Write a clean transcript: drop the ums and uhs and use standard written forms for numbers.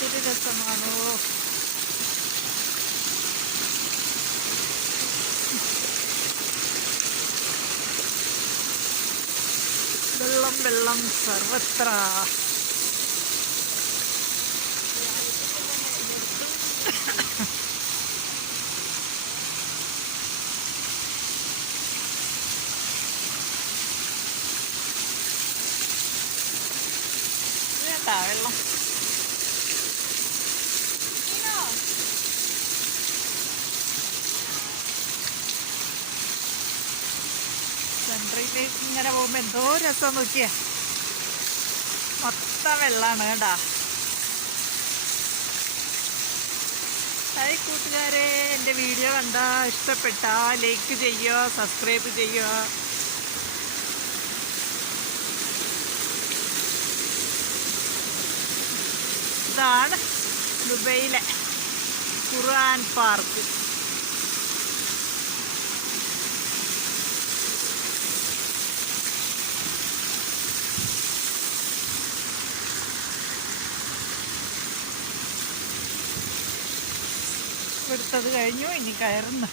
എന്തൊരു രസമാണോ. വെള്ളം വെള്ളം സർവത്ര. വേണ്ട വെള്ളം. സെൻട്രയിലേക്ക് ഇങ്ങനെ പോകുമ്പോൾ എന്തോ രസം നോക്കിയേ. മൊത്തം വെള്ളമാണ് കേട്ടാ. ഹായ് കൂട്ടുകാരെ, എൻ്റെ വീഡിയോ കണ്ടാൽ ഇഷ്ടപ്പെട്ടാൽ ലൈക്ക് ചെയ്യുക, സബ്സ്ക്രൈബ് ചെയ്യുക. ഇതാണ് ദുബൈയിലെ ഖുർആൻ പാർക്ക്. എടുത്തത് കഴിഞ്ഞു, ഇനി കയറുന്നു.